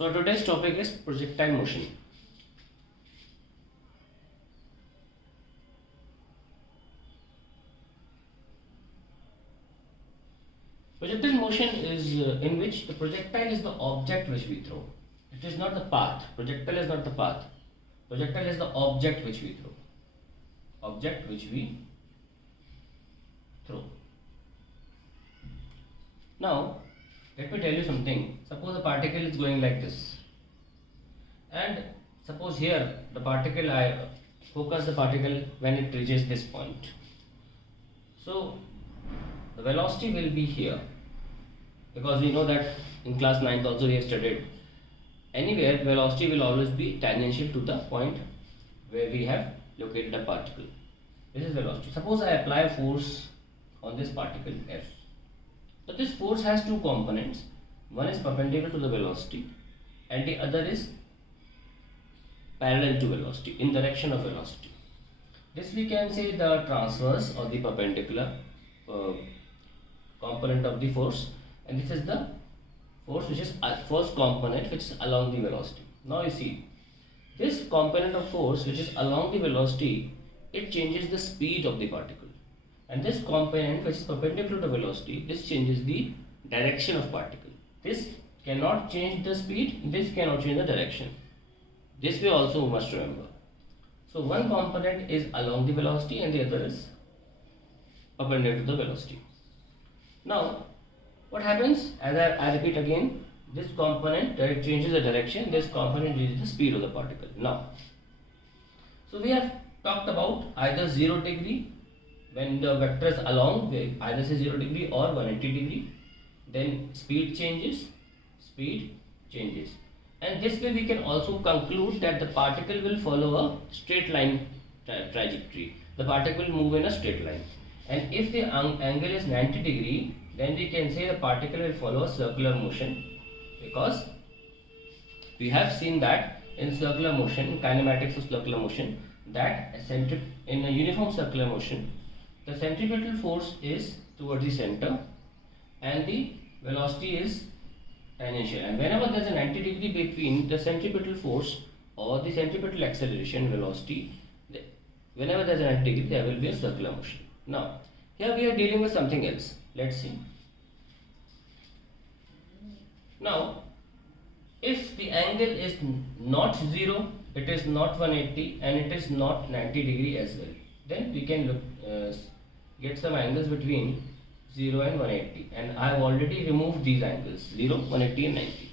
So today's topic is projectile motion. Projectile motion is in which the projectile is the object which we throw. It is not the path. Projectile is not the path. Projectile is the object which we throw. Object which we throw. Now, let me tell you something. Suppose a particle is going like this. And suppose here the particle, I focus the particle when it reaches this point. So, the velocity will be here, because we know that in class 9th also we have studied. Anywhere velocity will always be tangential to the point where we have located a particle. This is velocity. Suppose I apply force on this particle F. So this force has two components. One is perpendicular to the velocity and the other is parallel to velocity, in direction of velocity. This we can say the transverse or the perpendicular component of the force, and this is the force which is first component which is along the velocity. Now you see, this component of force which is along the velocity, it changes the speed of the particle, and this component which is perpendicular to velocity, this changes the direction of particle. This cannot change the speed, this cannot change the direction. This we also must remember. So one component is along the velocity and the other is perpendicular to the velocity. Now, what happens, as I repeat again, this component changes the direction, this component changes the speed of the particle. Now, so we have talked about either 0 degree, when the vector is along, we either say 0 degree or 180 degree, then speed changes, and this way we can also conclude that the particle will follow a straight line trajectory. The particle will move in a straight line. And if the angle is 90 degree, then we can say the particle will follow a circular motion, because we have seen that in circular motion, in kinematics of circular motion, that in a uniform circular motion, the centripetal force is towards the center and the velocity is tangential. And whenever there is a 90 degree between the centripetal force or the centripetal acceleration velocity, whenever there is a 90 degree, there will be a circular motion. Now, here we are dealing with something else. Let's see. Now, if the angle is not 0, it is not 180 and it is not 90 degree as well, then we can look, get some angles between 0 and 180, and I have already removed these angles 0, 180 and 90.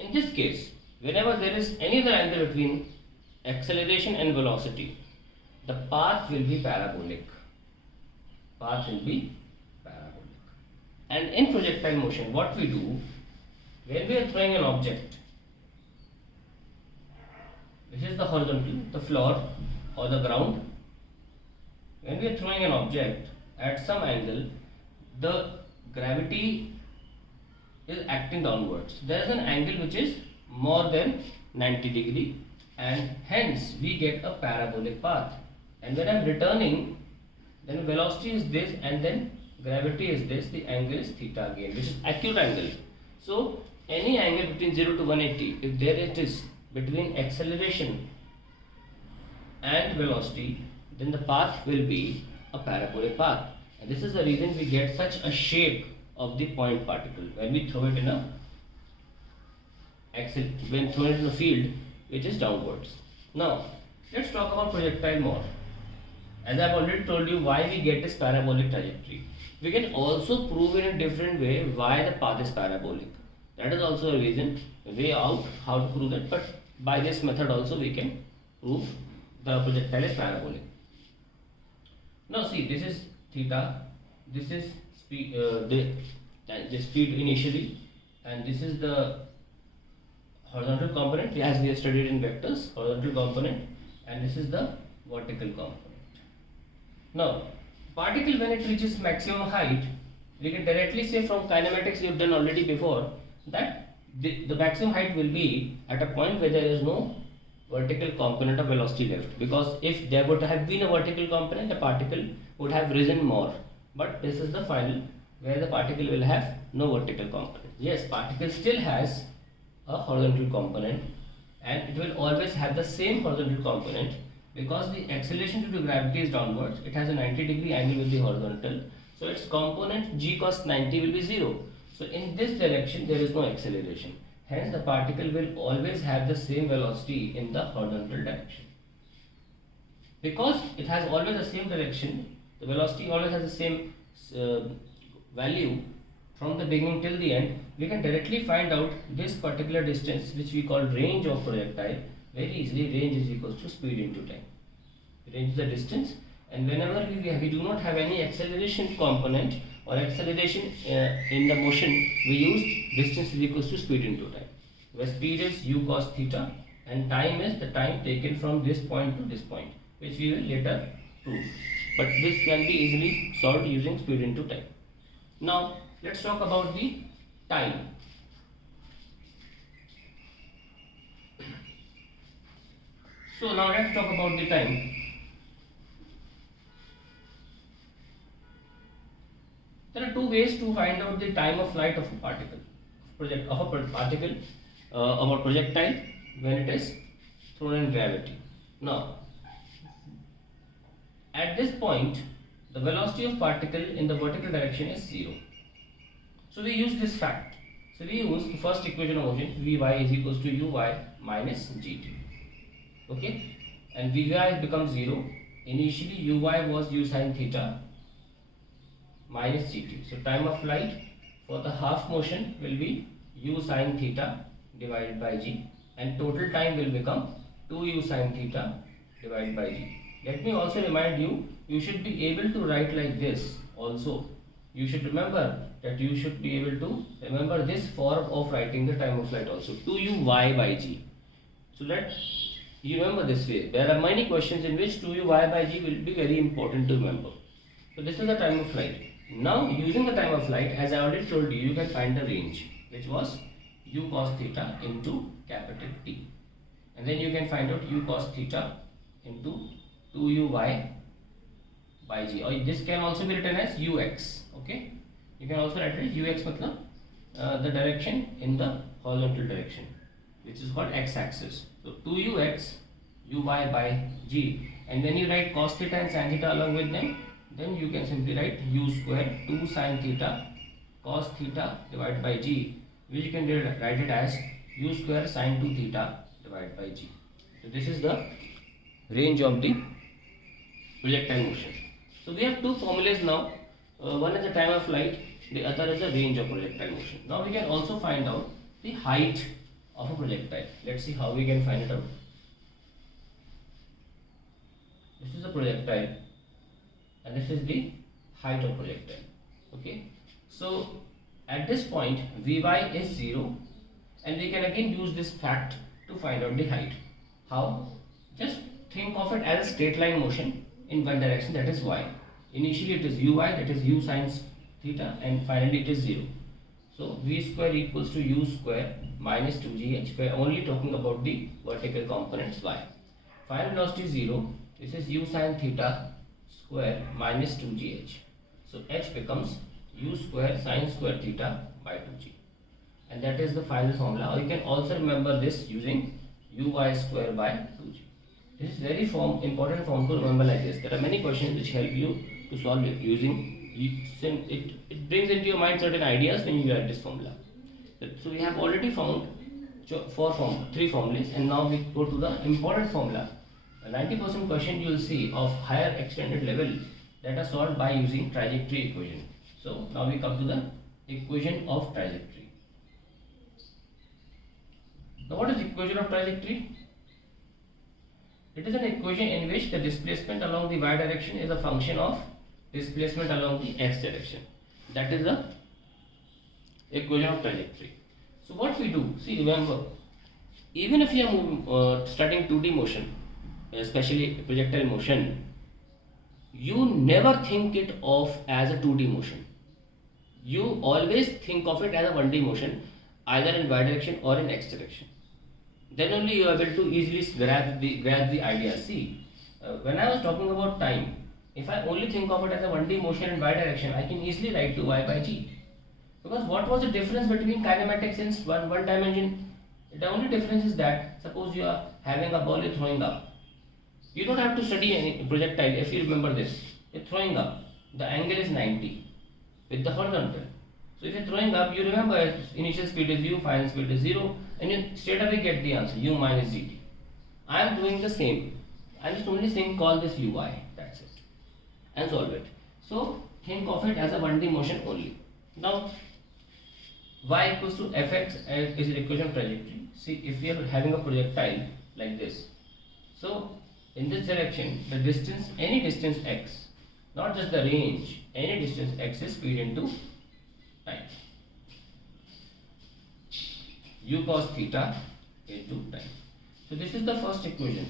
In this case, whenever there is any other angle between acceleration and velocity, the path will be parabolic. And in projectile motion, what we do, when we are throwing an object, this is the horizontal, the floor or the ground. When we are throwing an object at some angle, the gravity is acting downwards. There is an angle which is more than 90 degree, and hence we get a parabolic path. And when I am returning, then velocity is this and then gravity is this, the angle is theta again, which is acute angle. So any angle between 0 to 180, if there it is between acceleration and velocity, then the path will be a parabolic path. And this is the reason we get such a shape of the point particle when we throw it in a field which is downwards. Now, let's talk about projectile more. As I have already told you why we get this parabolic trajectory. We can also prove in a different way why the path is parabolic. That is also a reason, a way out how to prove that, but by this method also we can prove the projectile is parabolic. Now see, this is theta, this is speed, the speed initially, and this is the horizontal component as we have studied in vectors, horizontal component, and this is the vertical component. Now, particle when it reaches maximum height, we can directly say from kinematics we have done already before that the maximum height will be at a point where there is no vertical component of velocity left, because if there would have been a vertical component, the particle would have risen more. But this is the final where the particle will have no vertical component. Yes, particle still has a horizontal component, and it will always have the same horizontal component because the acceleration due to gravity is downwards. It has a 90-degree angle with the horizontal, so its component g cos 90 will be 0. So in this direction there is no acceleration. Hence the particle will always have the same velocity in the horizontal direction. Because it has always the same direction, the velocity always has the same value from the beginning till the end. We can directly find out this particular distance, which we call range of projectile, very easily. Range is equals to speed into time. Range is the distance, and whenever we do not have any acceleration component or acceleration in the motion, we use distance is equals to speed into time, where speed is u cos theta and time is the time taken from this point to this point, which we will later prove. But this can be easily solved using speed into time. Now let's talk about the time. So now let's talk about the time. There are two ways to find out the time of flight of a particle, of a projectile when it is thrown in gravity. Now, at this point, the velocity of particle in the vertical direction is 0. So we use this fact. So we use the first equation of motion, Vy is equals to Uy minus Gt. Okay, and Vy becomes 0. Initially Uy was u sin theta minus Gt. So time of flight for the half motion will be u sin theta divided by g, and total time will become 2u sin theta divided by g. Let me also remind you, you should be able to write like this also. You should remember that you should be able to remember this form of writing the time of flight also, 2u y by g. So that you remember this way. There are many questions in which 2u y by g will be very important to remember. So this is the time of flight. Now using the time of flight, as I already told you, you can find the range, which was u cos theta into capital T, and then you can find out u cos theta into 2u y by g, or this can also be written as ux. Okay, you can also write it ux matlab the direction in the horizontal direction, which is called x-axis. So 2ux uy by g, and when you write cos theta and sin theta along with them, then you can simply write u square 2 sin theta cos theta divided by g, which you can write it as u square sin 2 theta divided by g. So this is the range of the projectile motion. So we have two formulas now. One is the time of flight, the other is the range of projectile motion. Now we can also find out the height of a projectile. Let's see how we can find it out. This is a projectile and this is the height of projectile. Okay, so at this point Vy is 0, and we can again use this fact to find out the height. How? Just think of it as a straight line motion in one direction, that is y. Initially it is uy, that is u sin theta, and finally it is 0. So v square equals to u square minus 2gh. We are only talking about the vertical components y. Final velocity is 0. This is u sin theta square minus 2gh. So h becomes u square sin square theta by 2g, and that is the final formula. Or you can also remember this using uy square by 2g. This is very important form to remember like this. There are many questions which help you to solve it using it brings into your mind certain ideas when you write this formula. So we have already found three formulas, and now we go to the important formula. A 90% question you will see of higher extended level that are solved by using trajectory equation. So now we come to the equation of trajectory. Now what is the equation of trajectory? It is an equation in which the displacement along the y direction is a function of displacement along the x direction. That is the equation of trajectory. So what we do, see, remember, even if you are studying 2D motion, especially projectile motion, you never think it of as a 2D motion. You always think of it as a 1D motion, either in y direction or in x direction. Then only you are able to easily grasp the idea. See, when I was talking about time, if I only think of it as a 1D motion in y direction, I can easily write to y by g. Because what was the difference between kinematics in one dimension? The only difference is that suppose you are having a ball you're throwing up. You don't have to study any projectile if you remember this. You're throwing up. The angle is 90 with the horizontal. So if you're throwing up, you remember initial speed is u, final speed is 0, and you straight away get the answer u minus gt. I am doing the same. I'm just only saying call this ui. That's it. And solve it. So think of it as a 1D motion only. Now y equals to fx is the equation of trajectory. See, if we are having a projectile like this, so in this direction, the distance, any distance x, not just the range, any distance x is speed into time. U cos theta into time. So this is the first equation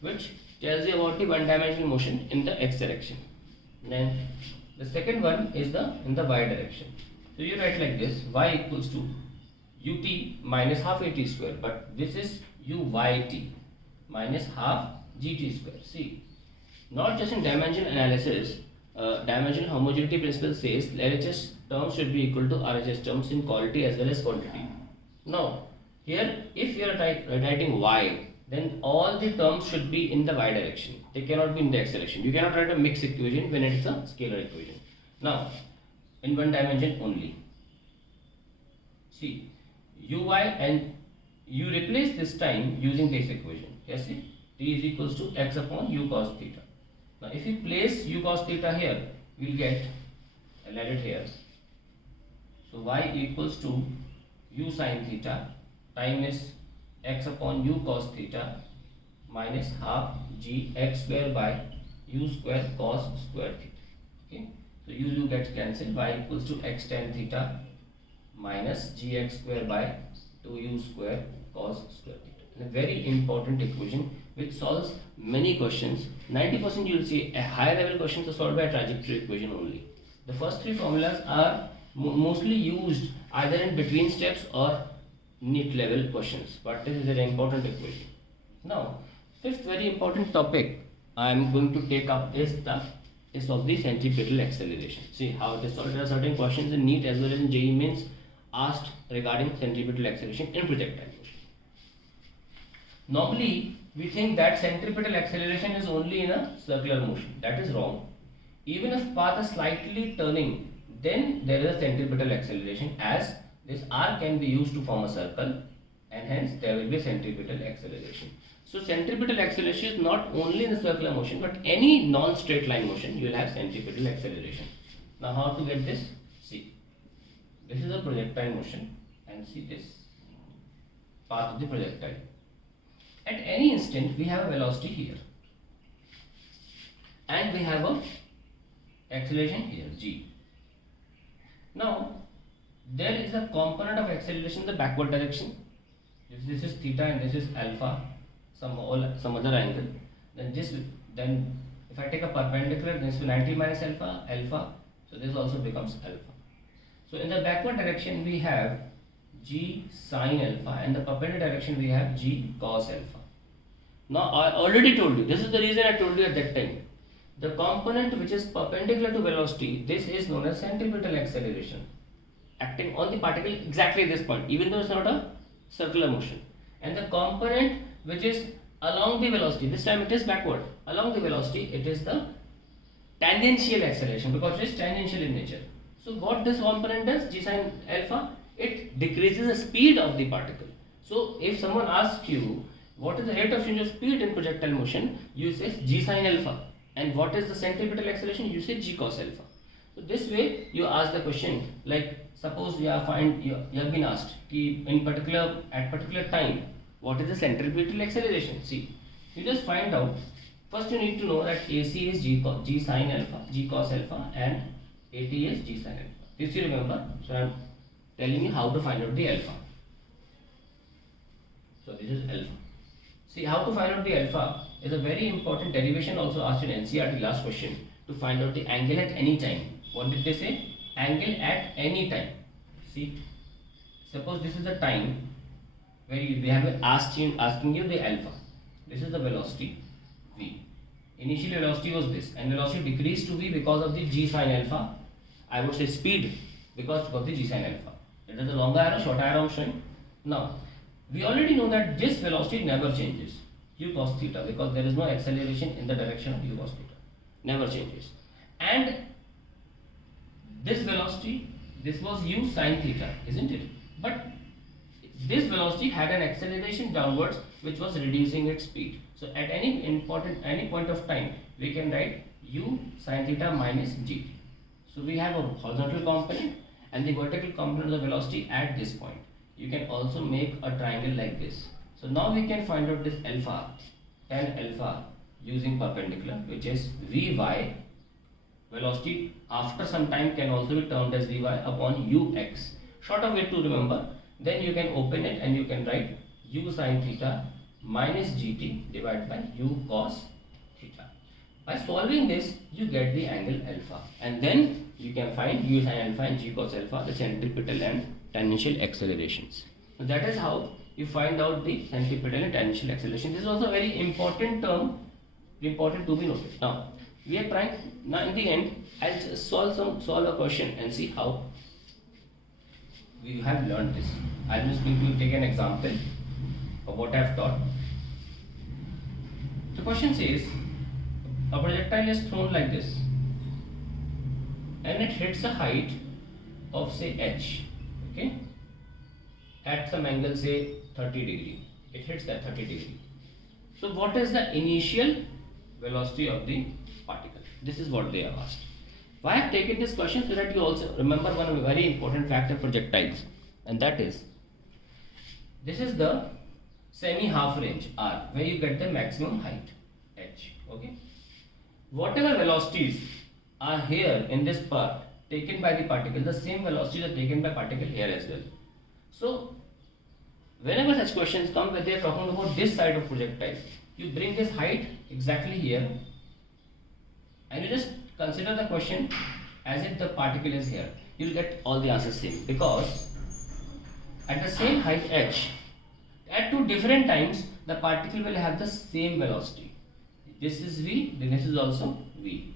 which tells you about the one-dimensional motion in the x direction. Then the second one is in the y direction. So you write like this: y equals to ut minus half at square, but this is uyt minus half gt square. See, not just in dimension analysis, dimensional homogeneity principle says LHS terms should be equal to RHS terms in quality as well as quantity. Now, here if you are writing y, then all the terms should be in the y direction. They cannot be in the x direction. You cannot write a mixed equation when it is a scalar equation. Now, in one dimension only. See, uy, and you replace this time using this equation. Yes, see, t is equals to x upon u cos theta. Now, if you place u cos theta here, we will get, I'll add it here. So y equals to u sin theta, time is x upon u cos theta minus half g x square by u square cos square theta. Okay, so u gets cancelled. Y equals to x tan theta minus gx square by 2u square cos square theta. And a very important equation which solves many questions. 90% you will see a higher level questions are solved by a trajectory equation only. The first three formulas are mostly used either in between steps or neat level questions, but this is an important equation. Now, fifth very important topic I am going to take up is of the centripetal acceleration. See how it is solved. There are certain questions in NEET as well as in JEE Mains asked regarding centripetal acceleration in projectile motion. Normally, we think that centripetal acceleration is only in a circular motion. That is wrong. Even if path is slightly turning, then there is a centripetal acceleration, as this r can be used to form a circle, and hence there will be a centripetal acceleration. So centripetal acceleration is not only in the circular motion, but any non-straight line motion you will have centripetal acceleration. Now how to get this? See, this is a projectile motion, and see this path of the projectile. At any instant we have a velocity here, and we have a acceleration here, g. Now there is a component of acceleration in the backward direction. If this is theta and this is alpha, some other angle, then if I take a perpendicular, this will 90 minus alpha, so this also becomes alpha. So in the backward direction we have g sine alpha, and the perpendicular direction we have g cos alpha. Now I already told you, this is the reason I told you at that time. The component which is perpendicular to velocity, this is known as centripetal acceleration, acting on the particle exactly at this point, even though it's not a circular motion. And the component which is along the velocity, this time it is backward, along the velocity, it is the tangential acceleration, because it is tangential in nature. So what this component does, g sine alpha, it decreases the speed of the particle. So if someone asks you what is the rate of change of speed in projectile motion, you say g sine alpha, and what is the centripetal acceleration, you say g cos alpha. So this way you ask the question, like suppose you have been asked at particular time what is the centripetal acceleration. See, you just find out. First you need to know that AC is g sine alpha, g cos alpha, and AT is g sine alpha. This you remember. So I am telling you how to find out the alpha. So this is alpha. See, how to find out the alpha is a very important derivation also asked in NCERT last question, to find out the angle at any time. What did they say? Angle at any time. See, suppose this is the time where we have been asking you the alpha. This is the velocity v. Initially velocity was this, and velocity decreased to v because of the g sine alpha. I would say speed because of the g sine alpha. It is a longer arrow, short arrow I'm showing. Now, we already know that this velocity never changes, u cos theta, because there is no acceleration in the direction of u cos theta, never changes. And this velocity, this was u sin theta, isn't it? But this velocity had an acceleration downwards which was reducing its speed. So at any point of time, we can write u sin theta minus gt. So we have a horizontal component and the vertical component of the velocity at this point. You can also make a triangle like this. So now we can find out this alpha, tan alpha, using perpendicular, which is Vy. Velocity after some time can also be termed as Vy upon ux. Shorter way to remember. Then you can open it and you can write u sin theta minus gt divided by u cos theta. By solving this, you get the angle alpha, and then you can find u sin alpha and g cos alpha, the centripetal and tangential accelerations. So that is how you find out the centripetal and tangential acceleration. This is also a very important term, important to be noted. Now we are trying. Now in the end, I'll just solve a question and see how we have learned this. I'm just going to take an example of what I have taught. The question says a projectile is thrown like this and it hits a height of say h, okay, at some angle say 30 degree. It hits that 30 degree. So what is the initial velocity of the particle? This is what they have asked. Why I have taken this question? So that you also remember one very important fact of projectiles, and that is this is the semi-half range R, where you get the maximum height h. Okay, whatever velocities are here in this part taken by the particle, the same velocities are taken by particle here as well. So whenever such questions come where they are talking about this side of projectile, you bring this height exactly here and you just consider the question as if the particle is here. You will get all the answers same, because at the same height h, at two different times the particle will have the same velocity. This is v, then this is also v.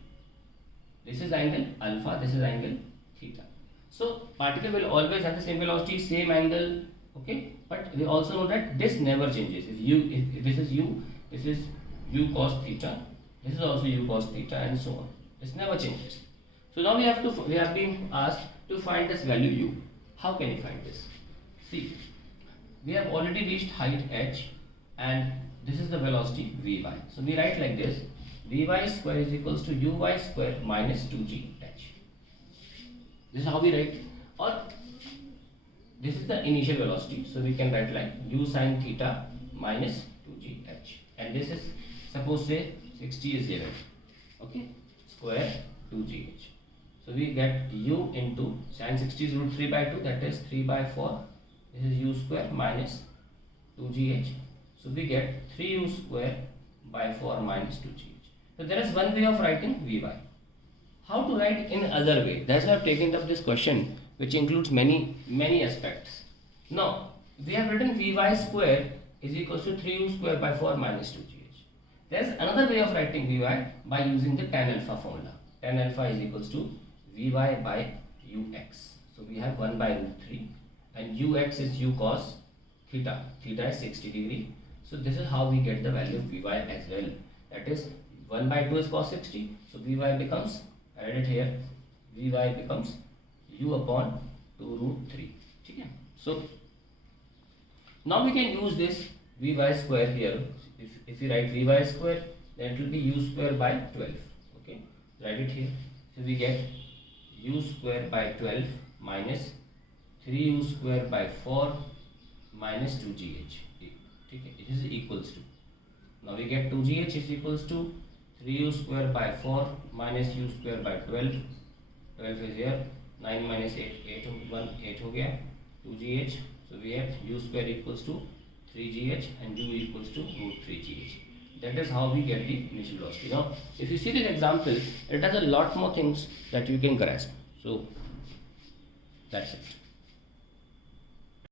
This is angle alpha, this is angle theta. So particle will always have the same velocity, same angle, okay. But we also know that this never changes. If this is u, this is u cos theta, this is also u cos theta, and so on. This never changes. So now we have been asked to find this value u. How can you find this? See, we have already reached height h, and this is the velocity vy. So we write like this: vy square is equals to uy square minus 2gh. This is how we write. Or this is the initial velocity, so we can write like u sin theta minus 2gh, and this is, suppose say 60 is given, okay, square 2gh. So we get u into sin 60 is root 3 by 2, that is 3 by 4. This is u square minus 2gh. So we get 3u square by 4 minus 2gh. So there is one way of writing vy. How to write in other way? That's why I have taken up this question, which includes many aspects. Now we have written vy square is equals to 3u square by 4 minus 2gh. There is another way of writing vy by using the tan alpha formula. Tan alpha is equals to vy by ux. So we have 1 by root 3, and ux is u cos theta. Theta is 60 degree. So this is how we get the value of vy as well. That is 1 by 2 is cos 60. So vy becomes, add it here, vy becomes u upon 2 root 3. Okay? So now we can use this vy square here. If you write vy square, then it will be u square by 12. Okay, write it here. So we get u square by 12 minus 3u square by 4 minus 2gh. Okay, it is equals to. Now we get 2gh is equals to 3u square by 4 minus u square by 12. 12 is here. 9 minus 8, 8 हो गया. 2gh. So we have u square equals to 3gh and u equals to root 3gh. That is how we get the initial velocity. Now, if you see this example, it has a lot more things that you can grasp. So that's it.